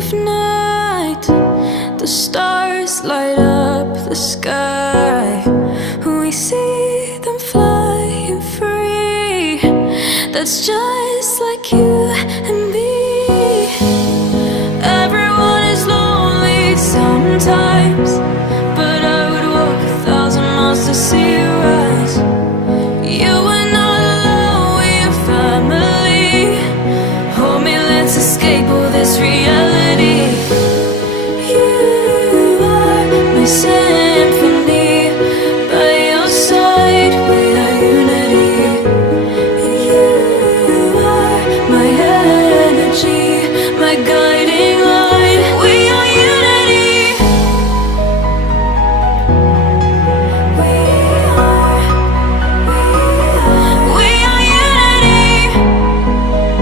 of night, the stars light up the sky. We see them flying free. That's just like you.